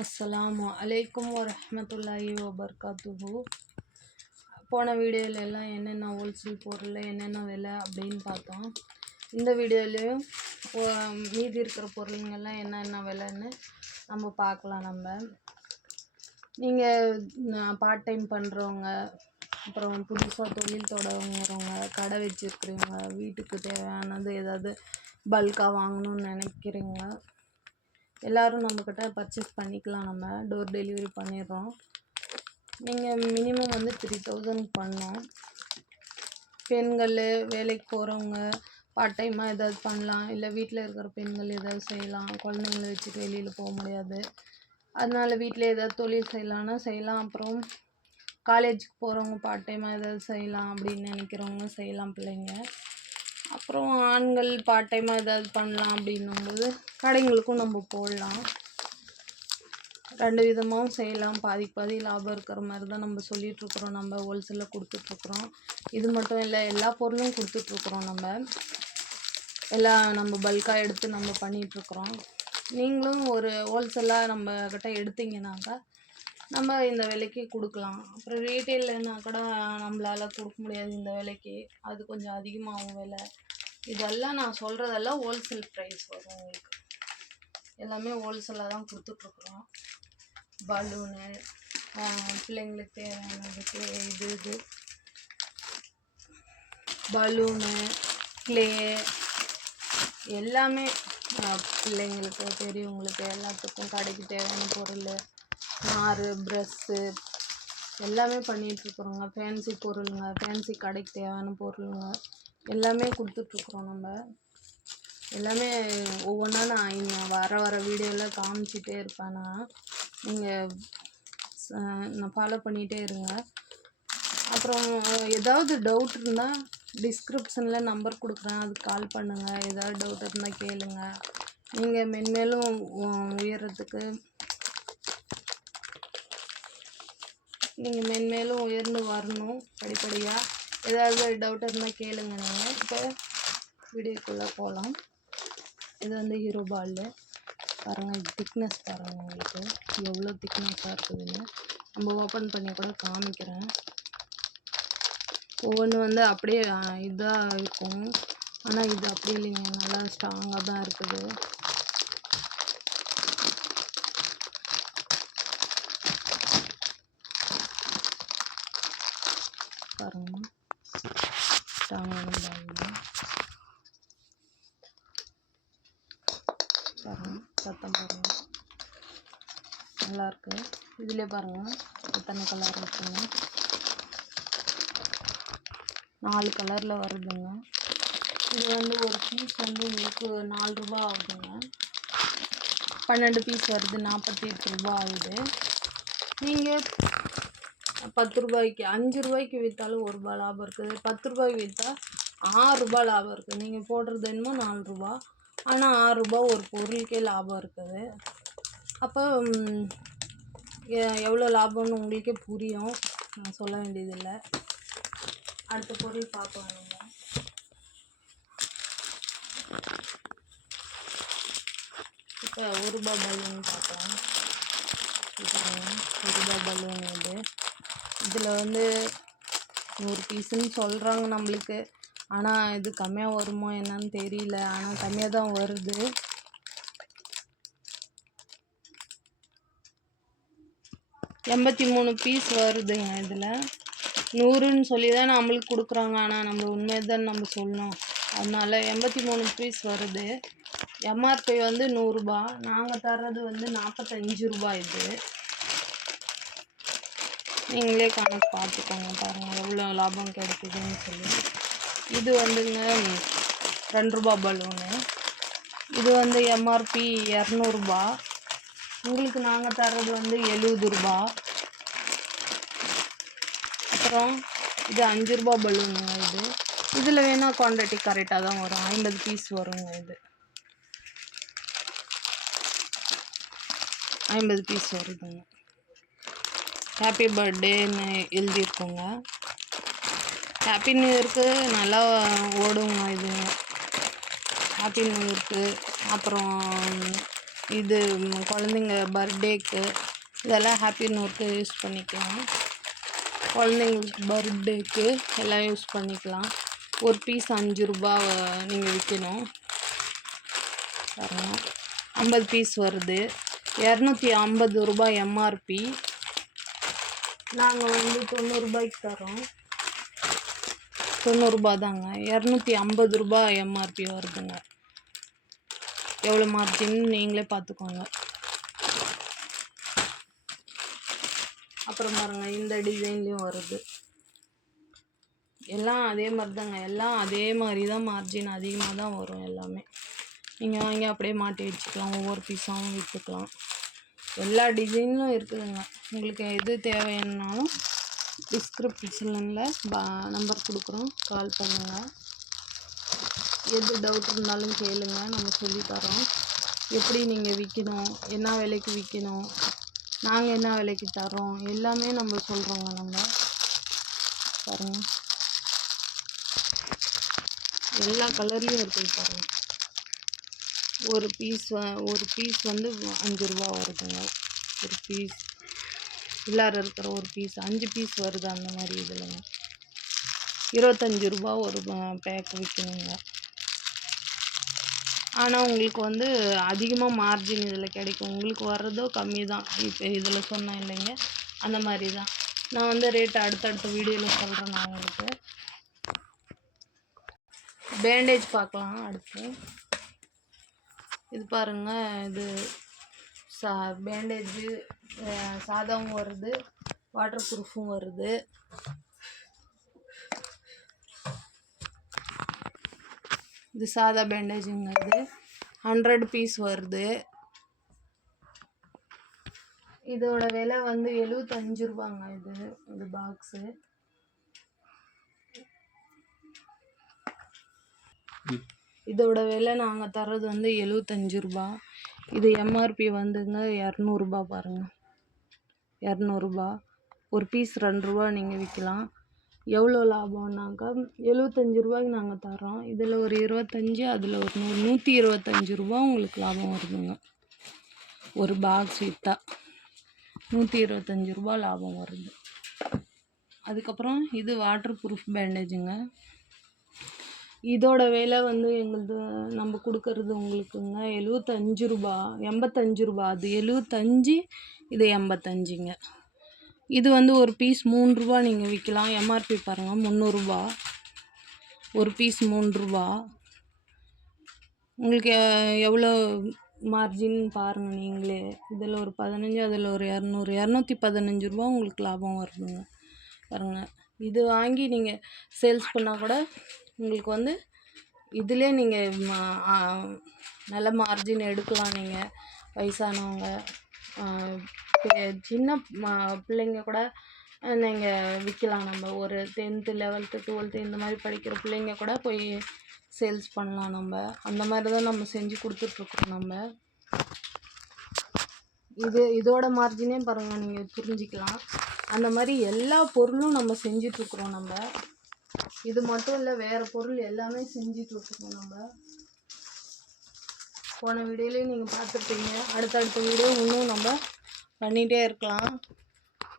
அஸ்ஸலாமு அலைக்கும் வரமத்துல்லாஹி வபர்காத்துஹு. போன வீடியோவில் எல்லாம் என்னென்ன ஹோல்சேல் பொருள் என்னென்ன விலை அப்படின்னு பார்த்தோம். இந்த வீடியோலையும் மீதி இருக்கிற பொருளுங்கெல்லாம் என்னென்ன விலைன்னு நம்ம பார்க்கலாம் நம்ம. நீங்கள் பார்ட் டைம் பண்ணுறவங்க அப்புறம் புதுசாக தொழில் தொடங்குறவங்க கடை வச்சுருக்குறவங்க வீட்டுக்கு தேவையானது ஏதாவது பல்காக வாங்கணும்னு நினைக்கிறீங்க எல்லோரும் நம்மக்கிட்ட பர்ச்சேஸ் பண்ணிக்கலாம். நம்ம டோர் டெலிவரி பண்ணிடுறோம். நீங்கள் மினிமம் வந்து த்ரீ தௌசண்ட் பண்ணோம் பெண்கள் வேலைக்கு போகிறவங்க பார்ட் டைமாக ஏதாவது பண்ணலாம். இல்லை வீட்டில் இருக்கிற பெண்கள் ஏதாவது செய்யலாம். குழந்தைங்கள வச்சுட்டு வெளியில் போக முடியாது. அதனால வீட்டில் ஏதாவது தொழில் செய்யலான்னா செய்யலாம். அப்புறம் காலேஜுக்கு போகிறவங்க பார்ட் டைமாக ஏதாவது செய்யலாம் அப்படின்னு நினைக்கிறவங்க செய்யலாம் பிள்ளைங்க. அப்புறம் ஆண்கள் பார்ட் டைமாக ஏதாவது பண்ணலாம் அப்படின்னும்போது கடைங்களுக்கும் நம்ம போடலாம். ரெண்டு விதமாகவும் செய்யலாம். பாதிக்கு பாதி லாபம் இருக்கிற மாதிரி தான் நம்ம சொல்லிகிட்ருக்குறோம் நம்ம ஹோல்சேலில் கொடுத்துட்ருக்குறோம் இது மட்டும் இல்லை எல்லா பொருளும் கொடுத்துட்ருக்குறோம் நம்ம. எல்லாம் நம்ம பல்காக எடுத்து நம்ம பண்ணிகிட்ருக்குறோம் நீங்களும் ஒரு ஹோல்சேலாக நம்ம கிட்ட எடுத்தீங்கன்னாக்கா நம்ம இந்த விலைக்கு கொடுக்கலாம். அப்புறம் ரீட்டெயில்னா கூட நம்மளால் கொடுக்க முடியாது இந்த விலைக்கு. அது கொஞ்சம் அதிகமாகும் விலை. இதெல்லாம் நான் சொல்கிறதெல்லாம் ஹோல்சேல் ப்ரைஸ் வரும் உங்களுக்கு. எல்லாமே ஹோல்சேலாக தான் கொடுத்துட்ருக்குறோம். பலூனு பிள்ளைங்களுக்கு தேவையானதுக்கு இது இது. பலூனு க்ளே எல்லாமே பிள்ளைங்களுக்கு பெரியவங்களுக்கு எல்லாத்துக்கும் கடைக்கு தேவையான பொருள் நார் ப்ரெஷ்ஷு எல்லாமே பண்ணிகிட்ருக்குறோங்க ஃபேன்சி பொருளுங்க ஃபேன்சி கடைக்கு தேவையான பொருளுங்க. எல்லாமே கொடுத்துட்ருக்குறோம் நம்ம. எல்லாமே ஒவ்வொன்றா நான் இங்க வர வர வீடியோவில் காமிச்சிட்டே இருப்பேன் நான். நீங்கள் நான் ஃபாலோ பண்ணிகிட்டே இருங்க. அப்புறம் ஏதாவது டவுட் இருந்தால் டிஸ்கிரிப்ஷனில் நம்பர் கொடுக்குறேன். அதுக்கு கால் பண்ணுங்கள் ஏதாவது டவுட் இருந்தால் கேளுங்க. நீங்கள் மென்மேலும் உயர்றதுக்கு நீங்கள் மென்மேலும் உயர்ந்து வரணும் படிப்படியாக ஏதாவது டவுட் இருந்தால் கேளுங்க நீங்கள் இப்போ வீடியோக்குள்ளே போகலாம் இது வந்து ஹீரோ பால் பாருங்கள் திக்னஸ் பாருங்கள் உங்களுக்கு. எவ்வளோ திக்னஸாக இருக்குதுன்னு. நம்ம ஓப்பன் பண்ணி கூட காமிக்கிறேன். ஒவ்வொன்று வந்து அப்படியே இதாக இருக்கும். ஆனால் இது அப்படி இல்லைங்க. நல்லா ஸ்ட்ராங்காக தான் இருக்குது. ஸ்ட்ராங்கான சத்தம் பாருங்க. நல்லா இருக்கு இதுலேயே பாருங்க எத்தனை கலர் இருக்குங்க நாலு கலரில் வருதுங்க. இது வந்து ஒரு பீஸ் வந்து உங்களுக்கு நாலு ரூபா ஆகுதுங்க. பன்னெண்டு பீஸ் வருது நாற்பத்தி எட்டு ரூபா ஆகுது. நீங்கள் பத்து ரூபாய்க்கு அஞ்சு ரூபாய்க்கு விற்றாலும் ஒரு ரூபா லாபம் இருக்குது. பத்து ரூபாய்க்கு விற்றா ஆறு ரூபாய் லாபம் இருக்குது நீங்கள் போடுறது என்னமோ நாலு ரூபா ஆனால் ஆறு ரூபா ஒரு பொருளுக்கே லாபம் இருக்குது. அப்போ எ- எவ்வளோ லாபம்னு உங்களுக்கே புரியும். நான் சொல்ல வேண்டியதில்லை. அடுத்த பொருள் பார்ப்போம் நீங்கள் இப்போ ஒரு ரூபா பலூன் பார்க்கலாம் ஒரு ரூபா பலூன் இது. இதில் வந்து நூறு பீஸுன்னு சொல்கிறாங்க நம்மளுக்கு. ஆனால் இது கம்மியாக வருமோ என்னன்னு தெரியல. ஆனால் கம்மியாக தான் வருது. எண்பத்தி மூணு பீஸ் வருதுங்க இதில். நூறுன்னு சொல்லி தான் நம்மளுக்கு கொடுக்குறாங்க. ஆனால் நம்ம உண்மையை தான் நம்ம சொல்லணும். அதனால் எண்பத்தி மூணு பீஸ் வருது. எம்ஆர்பி வந்து நூறுரூபா நாங்கள் தர்றது வந்து நாற்பத்தஞ்சு ரூபா இது. நீங்களே கணக்கு பார்த்துக்கோங்க பாருங்கள் எவ்வளோ லாபம் கிடைக்குதுன்னு சொல்லி. இது வந்துங்க ரெண்டு ரூபா பலூனு. இது வந்து எம்ஆர்பி இரநூறுபா உங்களுக்கு நாங்கள் தர்றது வந்து எழுபது ரூபா. அப்புறம் இது அஞ்சு ரூபா பலூனுங்க இது. இதில் வேணால் குவான்டிட்டி கரெக்டாக தான் வரும். ஐம்பது பீஸ் வருங்க இது. ஐம்பது பீஸ் வருதுங்க. ஹாப்பி பர்த்டேன்னு எழுதியிருக்கோங்க. ஹாப்பி நியூ இயருக்கு நல்லா ஓடுங்க இது. ஹாப்பி நியூ இயருக்கு அப்புறம் இது குழந்தைங்க பர்த்டேக்கு இதெல்லாம் ஹாப்பி நோட்க்கு யூஸ் பண்ணிக்கலாம். குழந்தைங்களுக்கு பர்த்டேக்கு எல்லாம் யூஸ் பண்ணிக்கலாம். ஒரு பீஸ் அஞ்சு ரூபா நீங்கள் விற்கணும் பாருங்க. ஐம்பது பீஸ் வருது. இரநூத்தி ஐம்பது ரூபாய் எம்ஆர்பி நாங்கள் வந்து தொண்ணூறுபாய்க்கு தரோம் தொண்ணூறுரூபா தாங்க இரநூத்தி ஐம்பது ரூபா எம்ஆர்பி வருதுங்க. எவ்வளோ மார்ஜின் நீங்களே பார்த்துக்கோங்க. அப்புறம் பாருங்க இந்த டிசைன்லேயும் வருது. எல்லாம் அதே மாதிரி தாங்க எல்லாம் அதே மாதிரி தான் மார்ஜின் அதிகமாக தான் வரும் எல்லாமே. நீங்கள் வாங்கி அப்படியே மாட்டி வச்சுக்கலாம். ஒவ்வொரு பீஸாகவும் விற்றுக்கலாம் எல்லா டிசைன்லும் இருக்குதுங்க. உங்களுக்கு எது தேவைன்னாலும் டிஸ்கிரிப்ஷனில் பா நம்பர் கொடுக்குறோம். கால் பண்ணுங்கள் எது டவுட் இருந்தாலும் கேளுங்க. நம்ம சொல்லித்தரோம் எப்படி நீங்கள் விற்கணும் என்ன விலைக்கு விற்கணும் நாங்கள் என்ன விலைக்கு தரோம் எல்லாமே நம்ம சொல்கிறோங்க நம்ம. பாருங்க. எல்லா கலர்லேயும் இருக்குது பாருங்க. ஒரு பீஸ் ஒரு பீஸ் வந்து அஞ்சு ரூபா வருதுங்க. ஒரு பீஸ் உள்ளார இருக்கிற ஒரு பீஸ் அஞ்சு பீஸ் வருது அந்த மாதிரி இதில் இருபத்தஞ்சி ரூபா ஒரு பேக் விற்கணுங்க ஆனால் உங்களுக்கு வந்து அதிகமாக மார்ஜின் இதில் கிடைக்கும். உங்களுக்கு வர்றதோ கம்மி தான் இப்போ இதில் சொன்னேன் இல்லைங்க. அந்த மாதிரி தான் நான் வந்து ரேட்டு அடுத்தடுத்த வீடியோவில் சொல்கிறேன் நான் உங்களுக்கு. பேண்டேஜ் பார்க்கலாம் அடுத்து. இது பாருங்கள் இது சா பேண்டேஜு சாதாவும் வருது வாட்டர் ப்ரூஃபும் வருது. இது சாதா பேண்டேஜுங்க இது ஹண்ட்ரட் பீஸ் வருது. இதோட விலை வந்து எழுபத்தஞ்சு ரூபாங்க இது இது பாக்ஸு இதோட விலை நாங்கள் தர்றது வந்து எழுபத்தஞ்சு ரூபா. இது எம்ஆர்பி வந்துங்க இரநூறுபா பாருங்கள் இரநூறுபா. ஒரு பீஸ் ரெண்டு ரூபா நீங்கள் விற்கலாம் எவ்வளோ லாபம்னாக்கா எழுபத்தஞ்சு ரூபாய்க்கு நாங்கள் தரோம் இதில் ஒரு இருபத்தஞ்சி அதில் ஒரு நூறு நூற்றி இருபத்தஞ்சி ரூபா உங்களுக்கு லாபம் வருதுங்க. ஒரு பாக்ஸ் விற்றா நூற்றி இருபத்தஞ்சி ரூபா லாபம் வருது. அதுக்கப்புறம் இது வாட்டர் ப்ரூஃப் பேண்டேஜுங்க இதோட விலை வந்து எங்களுது நம்ம கொடுக்கறது உங்களுக்குங்க எழுபத்தஞ்சு ரூபா எண்பத்தஞ்சு ரூபா. அது எழுபத்தஞ்சி இது எண்பத்தஞ்சிங்க. இது வந்து ஒரு பீஸ் மூணு ரூபா நீங்கள் விற்கலாம் எம்ஆர்பி பாருங்கள் முந்நூறுரூபா ஒரு பீஸ் மூணு ரூபா உங்களுக்கு எவ்வளோ மார்ஜின் பாருங்கள் நீங்களே. இதில் ஒரு பதினஞ்சு அதில் ஒரு இரநூறு. இரநூத்தி பதினஞ்சு ரூபா உங்களுக்கு லாபம் வருதுங்க. பாருங்கள் இது வாங்கி நீங்கள் சேல்ஸ் பண்ணால் கூட உங்களுக்கு வந்து இதிலே நீங்கள் நல்ல மார்ஜின் எடுக்கலாம் நீங்கள் வயசானவங்க. சின்ன ம- பிள்ளைங்க கூட நீங்கள் விற்கலாம் நம்ம ஒரு டென்த்து லெவல்த்து டுவெல்த்து இந்த மாதிரி படிக்கிற பிள்ளைங்க கூட போய் சேல்ஸ் பண்ணலாம் நம்ம. அந்த மாதிரி தான் நம்ம செஞ்சு கொடுத்துட்ருக்குறோம் நம்ம. இது இதோட மார்ஜினே பாருங்கள் நீங்கள் புரிஞ்சிக்கலாம். அந்த மாதிரி எல்லா பொருளும் நம்ம செஞ்சிட்ருக்குறோம் நம்ம. இது மட்டும் இல்லை வேறு பொருள் எல்லாமே செஞ்சிட்ருக்குறோம் நம்ம. போன வீடியோலையும் நீங்கள் பார்த்துருப்பீங்க. அடுத்தடுத்த வீடியோ இன்னும் நம்ம பண்ணிகிட்டே இருக்கலாம்.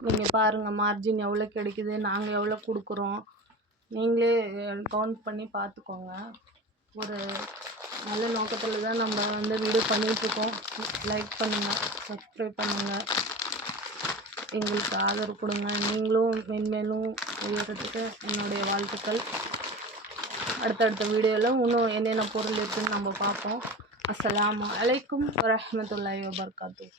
நீங்கள் பாருங்கள் மார்ஜின் எவ்வளோ கிடைக்குது நாங்கள் எவ்வளோ கொடுக்குறோம். நீங்களே கவுண்ட் பண்ணி பார்த்துக்கோங்க. ஒரு நல்ல நோக்கத்தில் தான் நம்ம வந்து வீடியோ பண்ணிகிட்ருக்கோம் லைக் பண்ணுங்கள் சப்ஸ்கிரைப் பண்ணுங்கள் எங்களுக்கு ஆதரவு கொடுங்க. நீங்களும் மென்மேலும் உயரத்துக்கு என்னுடைய வாழ்த்துக்கள். அடுத்தடுத்த வீடியோவில் இன்னும் என்னென்ன பொருள் இருக்குதுன்னு நம்ம பார்ப்போம். அஸ்லாம் வலைக்கம் வரமத்துல்லாய் வபரகாத்துஹ்.